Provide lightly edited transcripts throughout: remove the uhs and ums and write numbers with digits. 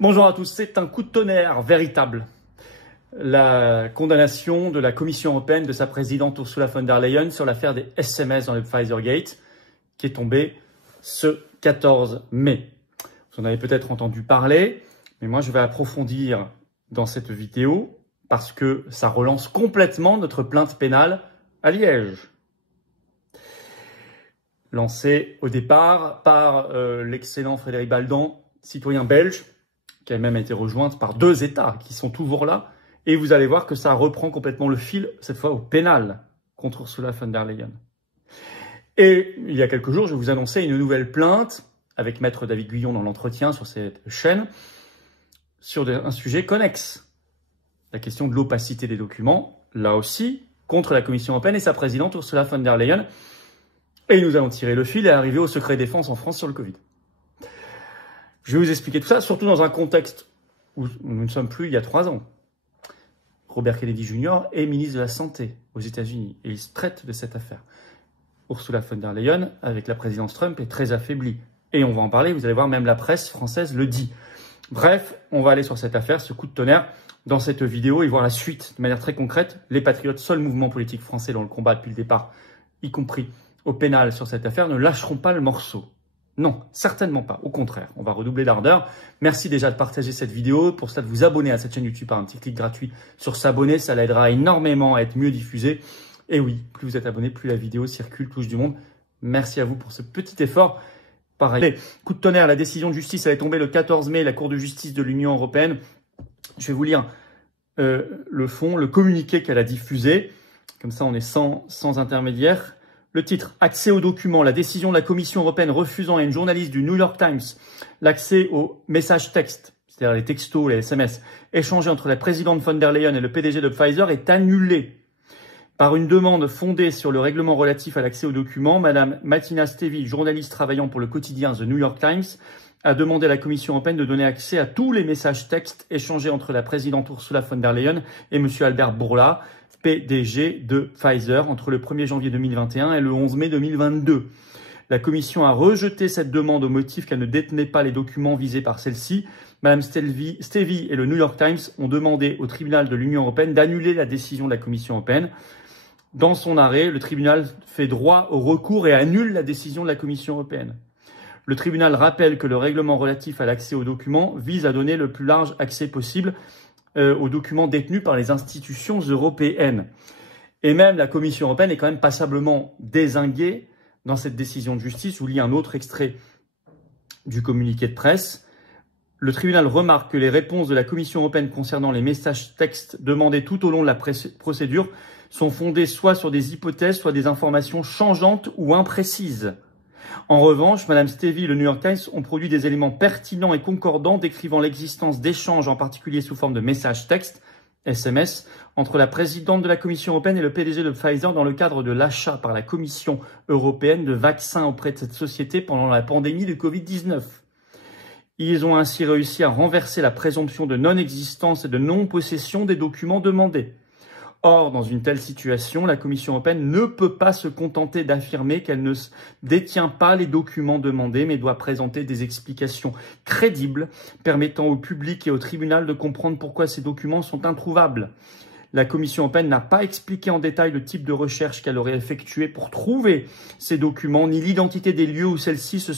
Bonjour à tous, c'est un coup de tonnerre véritable. La condamnation de la Commission européenne de sa présidente Ursula von der Leyen sur l'affaire des SMS dans le Pfizergate qui est tombée ce 14 mai. Vous en avez peut-être entendu parler, mais moi je vais approfondir dans cette vidéo parce que ça relance complètement notre plainte pénale à Liège. Lancée au départ par l'excellent Frédéric Baldan, citoyen belge, qui a même été rejointe par 2 États qui sont toujours là. Et vous allez voir que ça reprend complètement le fil, cette fois au pénal, contre Ursula von der Leyen. Et il y a quelques jours, je vous annonçais une nouvelle plainte avec Maître David Guyon dans l'entretien sur cette chaîne, sur un sujet connexe. La question de l'opacité des documents, là aussi, contre la Commission européenne et sa présidente Ursula von der Leyen. Et nous allons tirer le fil et arriver au secret défense en France sur le Covid. Je vais vous expliquer tout ça, surtout dans un contexte où nous ne sommes plus il y a 3 ans. Robert Kennedy Jr. est ministre de la Santé aux États-Unis et il se traite de cette affaire. Ursula von der Leyen, avec la présidence Trump, est très affaiblie. Et on va en parler, vous allez voir, même la presse française le dit. Bref, on va aller sur cette affaire, ce coup de tonnerre, dans cette vidéo et voir la suite de manière très concrète. Les Patriotes, seul mouvement politique français dans le combat depuis le départ, y compris au pénal sur cette affaire, ne lâcheront pas le morceau. Non, certainement pas. Au contraire, on va redoubler d'ardeur. Merci déjà de partager cette vidéo. Pour cela, de vous abonner à cette chaîne YouTube par un petit clic gratuit sur s'abonner. Ça l'aidera énormément à être mieux diffusée. Et oui, plus vous êtes abonné, plus la vidéo circule, touche du monde. Merci à vous pour ce petit effort. Pareil. Coup de tonnerre, la décision de justice, elle est tombée le 14 mai, la Cour de justice de l'Union européenne. Je vais vous lire le fond, le communiqué qu'elle a diffusé. Comme ça, on est sans intermédiaire. Le titre, accès aux documents, la décision de la Commission européenne refusant à une journaliste du New York Times l'accès aux messages textes, c'est-à-dire les textos, les SMS, échangés entre la présidente von der Leyen et le PDG de Pfizer est annulée. Par une demande fondée sur le règlement relatif à l'accès aux documents, Madame Martina Stevie, journaliste travaillant pour le quotidien The New York Times, a demandé à la Commission européenne de donner accès à tous les messages textes échangés entre la présidente Ursula von der Leyen et M. Albert Bourla, PDG de Pfizer, entre le 1er janvier 2021 et le 11 mai 2022. La Commission a rejeté cette demande au motif qu'elle ne détenait pas les documents visés par celle-ci. Madame Stevie et le New York Times ont demandé au tribunal de l'Union européenne d'annuler la décision de la Commission européenne. Dans son arrêt, le tribunal fait droit au recours et annule la décision de la Commission européenne. Le tribunal rappelle que le règlement relatif à l'accès aux documents vise à donner le plus large accès possible aux documents détenus par les institutions européennes. Et même la Commission européenne est quand même passablement dézinguée dans cette décision de justice. Je vous lis un autre extrait du communiqué de presse. Le tribunal remarque que les réponses de la Commission européenne concernant les messages textes demandés tout au long de la procédure sont fondées soit sur des hypothèses, soit des informations changeantes ou imprécises. En revanche, Madame Stevie et le New York Times ont produit des éléments pertinents et concordants décrivant l'existence d'échanges, en particulier sous forme de messages textes, SMS, entre la présidente de la Commission européenne et le PDG de Pfizer dans le cadre de l'achat par la Commission européenne de vaccins auprès de cette société pendant la pandémie de Covid-19. Ils ont ainsi réussi à renverser la présomption de non-existence et de non-possession des documents demandés. Or, dans une telle situation, la Commission européenne ne peut pas se contenter d'affirmer qu'elle ne détient pas les documents demandés, mais doit présenter des explications crédibles permettant au public et au tribunal de comprendre pourquoi ces documents sont introuvables. La Commission européenne n'a pas expliqué en détail le type de recherche qu'elle aurait effectué pour trouver ces documents, ni l'identité des lieux où celles-ci se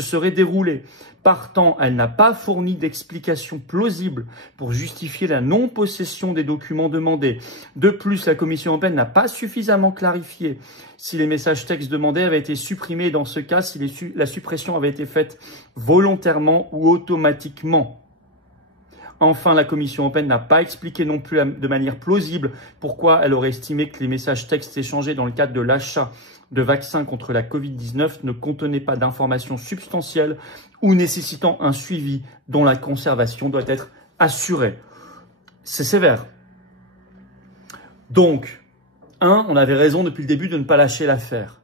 seraient déroulées. Partant, elle n'a pas fourni d'explication plausible pour justifier la non-possession des documents demandés. De plus, la Commission européenne n'a pas suffisamment clarifié si les messages textes demandés avaient été supprimés et dans ce cas, si la suppression avait été faite volontairement ou automatiquement. Enfin, la Commission européenne n'a pas expliqué non plus de manière plausible pourquoi elle aurait estimé que les messages textes échangés dans le cadre de l'achat de vaccins contre la Covid-19 ne contenaient pas d'informations substantielles ou nécessitant un suivi dont la conservation doit être assurée. C'est sévère. Donc, on avait raison depuis le début de ne pas lâcher l'affaire.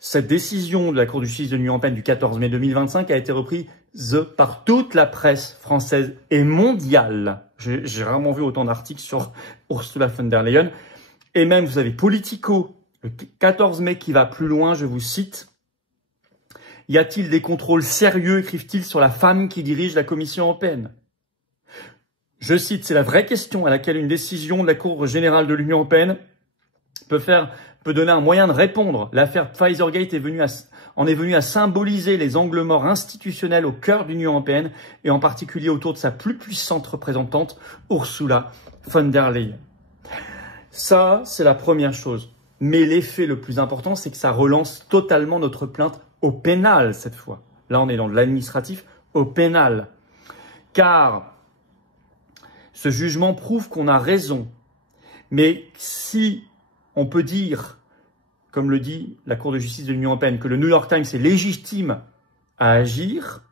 Cette décision de la Cour de justice de l'Union européenne du 14 mai 2025 a été reprise par toute la presse française et mondiale. J'ai rarement vu autant d'articles sur Ursula von der Leyen. Et même, vous savez, Politico, le 14 mai qui va plus loin, je vous cite. Y a-t-il des contrôles sérieux, écrivent-ils, sur la femme qui dirige la Commission européenne? Je cite, c'est la vraie question à laquelle une décision de la Cour générale de l'Union européenne peut donner un moyen de répondre. L'affaire Pfizergate en est venue à symboliser les angles morts institutionnels au cœur de l'Union européenne et en particulier autour de sa plus puissante représentante, Ursula von der Leyen. Ça, c'est la première chose. Mais l'effet le plus important, c'est que ça relance totalement notre plainte au pénal cette fois. Là, on est dans de l'administratif au pénal. Car ce jugement prouve qu'on a raison. Mais si on peut dire, comme le dit la Cour de justice de l'Union européenne, que le New York Times est légitime à agir,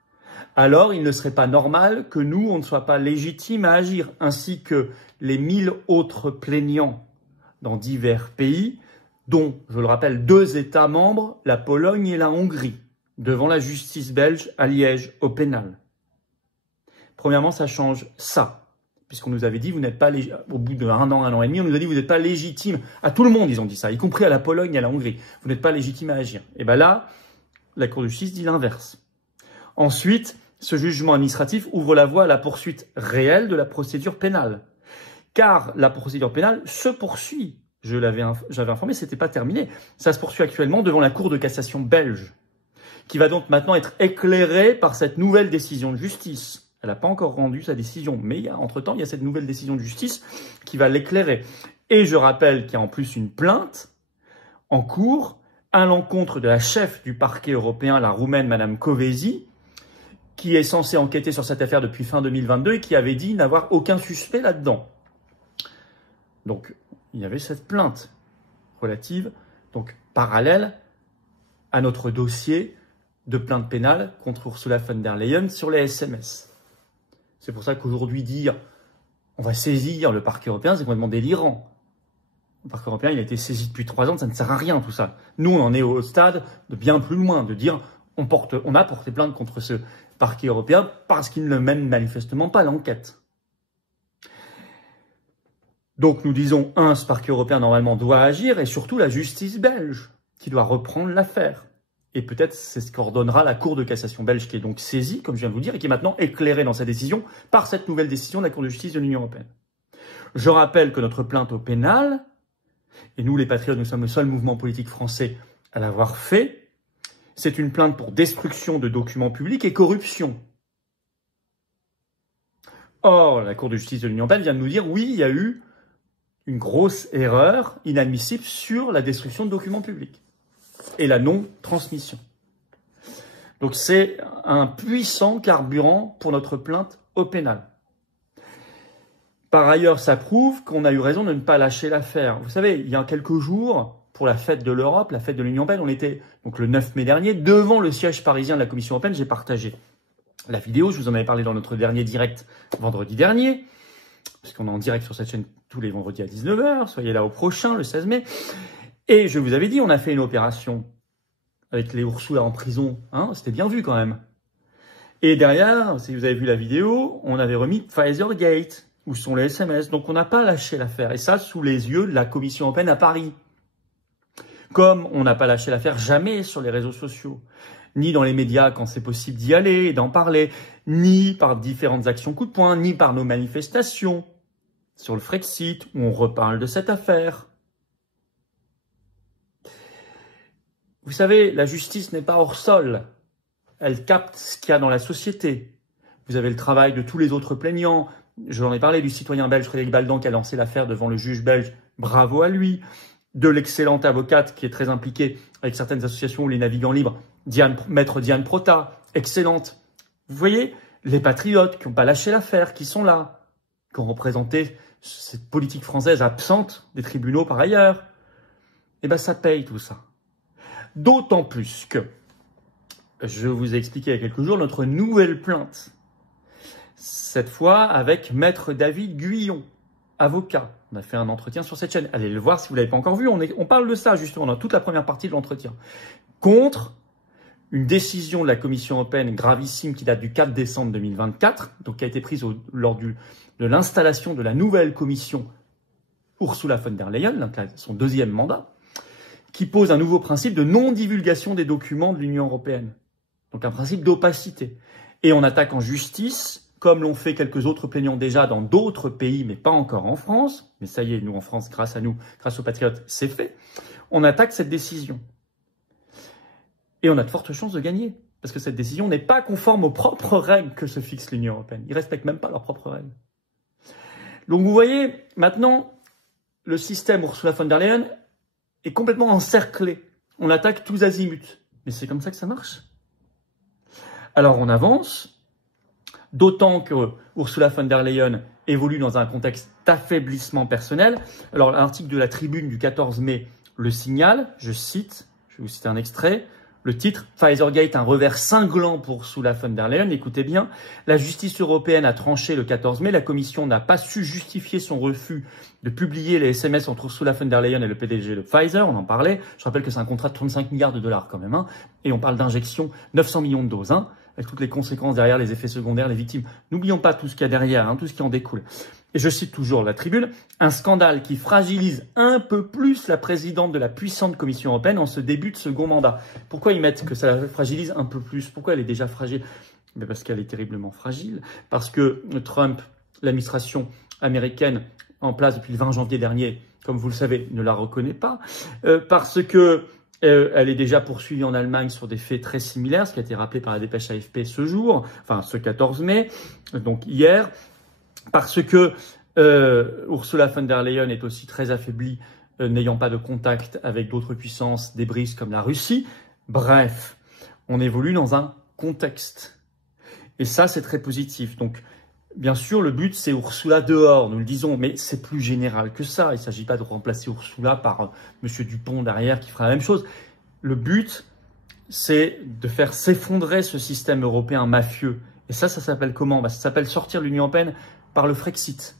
alors il ne serait pas normal que nous, on ne soit pas légitime à agir, ainsi que les 1000 autres plaignants dans divers pays, dont, je le rappelle, 2 États membres, la Pologne et la Hongrie, devant la justice belge à Liège, au pénal. Premièrement, ça change ça. Puisqu'on nous avait dit, vous n'êtes pas au bout d'un an, 1 an et demi, on nous a dit, vous n'êtes pas légitime. À tout le monde, ils ont dit ça, y compris à la Pologne et à la Hongrie. Vous n'êtes pas légitime à agir. Et bien là, la Cour de justice dit l'inverse. Ensuite, ce jugement administratif ouvre la voie à la poursuite réelle de la procédure pénale. Car la procédure pénale se poursuit. J'avais informé, c'était pas terminé. Ça se poursuit actuellement devant la Cour de cassation belge, qui va donc maintenant être éclairée par cette nouvelle décision de justice. Elle n'a pas encore rendu sa décision, mais entre-temps, il y a cette nouvelle décision de justice qui va l'éclairer. Et je rappelle qu'il y a en plus une plainte en cours à l'encontre de la chef du parquet européen, la Roumaine, Madame Kövesi, qui est censée enquêter sur cette affaire depuis fin 2022 et qui avait dit n'avoir aucun suspect là-dedans. Donc, il y avait cette plainte relative, donc parallèle à notre dossier de plainte pénale contre Ursula von der Leyen sur les SMS. C'est pour ça qu'aujourd'hui dire on va saisir le parquet européen, c'est complètement délirant. Le parquet européen, il a été saisi depuis 3 ans, ça ne sert à rien tout ça. Nous, on en est au stade de bien plus loin, de dire on a porté plainte contre ce parquet européen parce qu'il ne mène manifestement pas l'enquête. Donc nous disons, ce parquet européen normalement doit agir et surtout la justice belge qui doit reprendre l'affaire. Et peut-être c'est ce qu'ordonnera la Cour de cassation belge qui est donc saisie, comme je viens de vous dire, et qui est maintenant éclairée dans sa décision par cette nouvelle décision de la Cour de justice de l'Union européenne. Je rappelle que notre plainte au pénal, et nous les Patriotes, nous sommes le seul mouvement politique français à l'avoir fait, c'est une plainte pour destruction de documents publics et corruption. Or, la Cour de justice de l'Union européenne vient de nous dire, oui, il y a eu une grosse erreur inadmissible sur la destruction de documents publics et la non-transmission. Donc c'est un puissant carburant pour notre plainte au pénal. Par ailleurs, ça prouve qu'on a eu raison de ne pas lâcher l'affaire. Vous savez, il y a quelques jours, pour la fête de l'Europe, la fête de l'Union européenne, on était donc le 9 mai dernier, devant le siège parisien de la Commission européenne, j'ai partagé la vidéo, je vous en avais parlé dans notre dernier direct vendredi dernier, puisqu'on est en direct sur cette chaîne tous les vendredis à 19 h, soyez là au prochain, le 16 mai. Et je vous avais dit, on a fait une opération avec les Ursula en prison, hein, c'était bien vu quand même. Et derrière, si vous avez vu la vidéo, on avait remis Pfizergate, où sont les SMS. Donc on n'a pas lâché l'affaire, et ça sous les yeux de la Commission européenne à Paris. Comme on n'a pas lâché l'affaire jamais sur les réseaux sociaux, ni dans les médias quand c'est possible d'y aller et d'en parler, ni par différentes actions coup de poing, ni par nos manifestations sur le Frexit, où on reparle de cette affaire. Vous savez, la justice n'est pas hors sol. Elle capte ce qu'il y a dans la société. Vous avez le travail de tous les autres plaignants. Je vous en ai parlé du citoyen belge Frédéric Baldan qui a lancé l'affaire devant le juge belge. Bravo à lui. De l'excellente avocate qui est très impliquée avec certaines associations ou les navigants libres, maître Diane Prota, excellente. Vous voyez, les patriotes qui n'ont pas lâché l'affaire, qui sont là, qui ont représenté cette politique française absente des tribunaux par ailleurs. Eh bien, ça paye tout ça. D'autant plus que, je vous ai expliqué il y a quelques jours, notre nouvelle plainte, cette fois avec Maître David Guyon, avocat. On a fait un entretien sur cette chaîne. Allez le voir si vous ne l'avez pas encore vu. On parle de ça justement dans toute la première partie de l'entretien. Contre une décision de la Commission européenne gravissime qui date du 4 décembre 2024, donc qui a été prise lors de l'installation de la nouvelle commission Ursula von der Leyen, donc son 2e mandat, qui pose un nouveau principe de non-divulgation des documents de l'Union européenne. Donc un principe d'opacité. Et on attaque en justice comme l'ont fait quelques autres plaignants déjà dans d'autres pays, mais pas encore en France. Mais ça y est, nous en France, grâce à nous, grâce aux patriotes, c'est fait. On attaque cette décision. Et on a de fortes chances de gagner. Parce que cette décision n'est pas conforme aux propres règles que se fixe l'Union européenne. Ils ne respectent même pas leurs propres règles. Donc vous voyez, maintenant, le système Ursula von der Leyen est complètement encerclé. On attaque tous azimuts. Mais c'est comme ça que ça marche. Alors on avance, d'autant que Ursula von der Leyen évolue dans un contexte d'affaiblissement personnel. Alors l'article de la Tribune du 14 mai le signale, je cite, je vais vous citer un extrait. Le titre, Pfizergate, un revers cinglant pour Ursula von der Leyen. Écoutez bien, la justice européenne a tranché le 14 mai. La Commission n'a pas su justifier son refus de publier les SMS entre Ursula von der Leyen et le PDG de Pfizer. On en parlait. Je rappelle que c'est un contrat de 35 milliards de dollars quand même. Hein. Et on parle d'injection 900 millions de doses. Hein, avec toutes les conséquences derrière, les effets secondaires, les victimes. N'oublions pas tout ce qu'il y a derrière, hein, tout ce qui en découle. Et je cite toujours la Tribune, un scandale qui fragilise un peu plus la présidente de la puissante Commission européenne en ce début de second mandat. Pourquoi ils mettent que ça la fragilise un peu plus? Pourquoi elle est déjà fragile? Mais parce qu'elle est terriblement fragile. Parce que Trump, l'administration américaine en place depuis le 20 janvier dernier, comme vous le savez, ne la reconnaît pas. Parce que elle est déjà poursuivie en Allemagne sur des faits très similaires, ce qui a été rappelé par la dépêche AFP ce jour, enfin ce 14 mai, donc hier. Parce que Ursula von der Leyen est aussi très affaiblie, n'ayant pas de contact avec d'autres puissances débrisses comme la Russie. Bref, on évolue dans un contexte. Et ça, c'est très positif. Donc, bien sûr, le but, c'est Ursula dehors, nous le disons, mais c'est plus général que ça. Il ne s'agit pas de remplacer Ursula par M. Dupont derrière qui fera la même chose. Le but, c'est de faire s'effondrer ce système européen mafieux. Et ça s'appelle comment? Ça s'appelle sortir de l'Union européenne par le Frexit.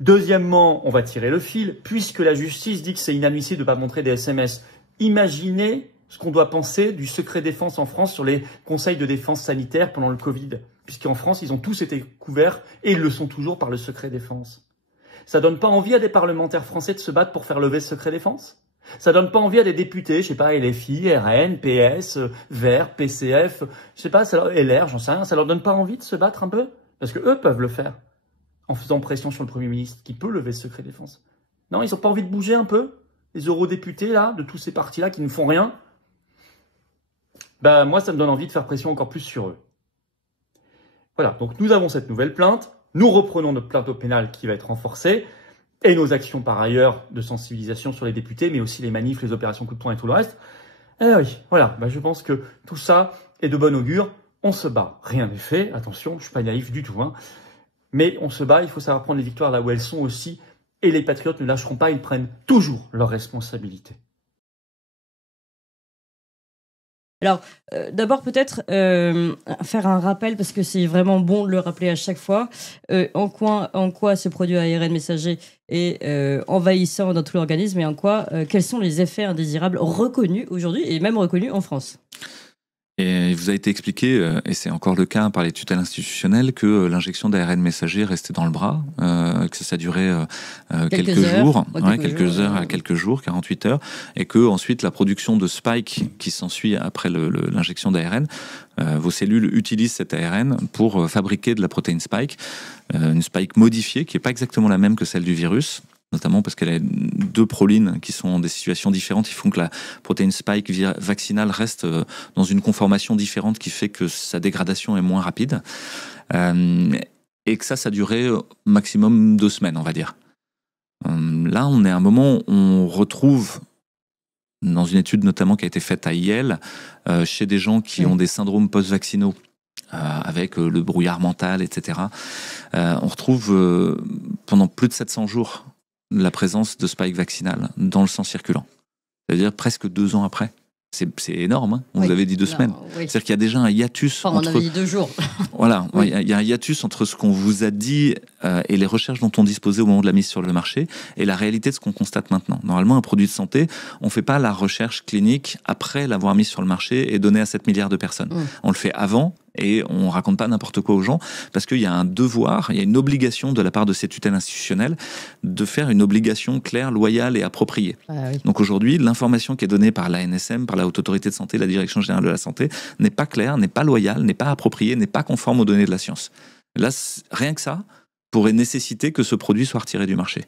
Deuxièmement, on va tirer le fil, puisque la justice dit que c'est inadmissible de ne pas montrer des SMS. Imaginez ce qu'on doit penser du secret défense en France sur les conseils de défense sanitaire pendant le Covid, puisqu'en France, ils ont tous été couverts, et ils le sont toujours par le secret défense. Ça donne pas envie à des parlementaires français de se battre pour faire lever ce secret défense? Ça donne pas envie à des députés, je sais pas, LFI, RN, PS, Verts, PCF, je sais pas, LR, j'en sais rien, ça leur donne pas envie de se battre un peu? Parce que eux peuvent le faire. En faisant pression sur le Premier ministre, qui peut lever ce secret défense. Non, ils n'ont pas envie de bouger un peu? Les eurodéputés, là, de tous ces partis-là, qui ne font rien? Bah, moi, ça me donne envie de faire pression encore plus sur eux. Voilà, donc nous avons cette nouvelle plainte. Nous reprenons notre plainte au pénal qui va être renforcée. Et nos actions, par ailleurs, de sensibilisation sur les députés, mais aussi les manifs, les opérations coup de poing et tout le reste. Eh oui, voilà, bah, je pense que tout ça est de bon augure. On se bat. Rien n'est fait. Attention, je ne suis pas naïf du tout, hein. Mais on se bat, il faut savoir prendre les victoires là où elles sont aussi. Et les patriotes ne lâcheront pas, ils prennent toujours leurs responsabilités. Alors, d'abord peut-être faire un rappel, parce que c'est vraiment bon de le rappeler à chaque fois, en quoi ce produit ARN messager est envahissant dans tout l'organisme et en quoi, quels sont les effets indésirables reconnus aujourd'hui et même reconnus en France. Et il vous a été expliqué, et c'est encore le cas par les tutelles institutionnelles, que l'injection d'ARN messager restait dans le bras, que ça durait quelques jours, quelques heures à quelques jours, 48 heures, et que ensuite la production de spike qui s'ensuit après l'injection d'ARN, vos cellules utilisent cet ARN pour fabriquer de la protéine spike, une spike modifiée qui n'est pas exactement la même que celle du virus, notamment parce qu'elle a deux prolines qui sont dans des situations différentes, qui font que la protéine spike vaccinale reste dans une conformation différente qui fait que sa dégradation est moins rapide, et que ça durait maximum 2 semaines, on va dire. Là, on est à un moment où on retrouve, dans une étude notamment qui a été faite à Yale, chez des gens qui ont des syndromes post-vaccinaux, avec le brouillard mental, etc., on retrouve pendant plus de 700 jours la présence de spike vaccinal dans le sang circulant. C'est-à-dire presque 2 ans après. C'est énorme, hein. On vous avait dit 2 semaines. Oui. C'est-à-dire qu'il y a déjà un hiatus entre... On avait dit 2 jours. Voilà, il y a un hiatus entre ce qu'on vous a dit et les recherches dont on disposait au moment de la mise sur le marché et la réalité de ce qu'on constate maintenant. Normalement, un produit de santé, on ne fait pas la recherche clinique après l'avoir mis sur le marché et donné à 7 milliards de personnes. On le fait avant. Et on ne raconte pas n'importe quoi aux gens, parce qu'il y a un devoir, il y a une obligation de la part de ces tutelles institutionnelles de faire une obligation claire, loyale et appropriée. Ah oui. Donc aujourd'hui, l'information qui est donnée par l'ANSM, par la Haute Autorité de Santé, la Direction Générale de la Santé, n'est pas claire, n'est pas loyale, n'est pas appropriée, n'est pas conforme aux données de la science. Là, rien que ça pourrait nécessiter que ce produit soit retiré du marché.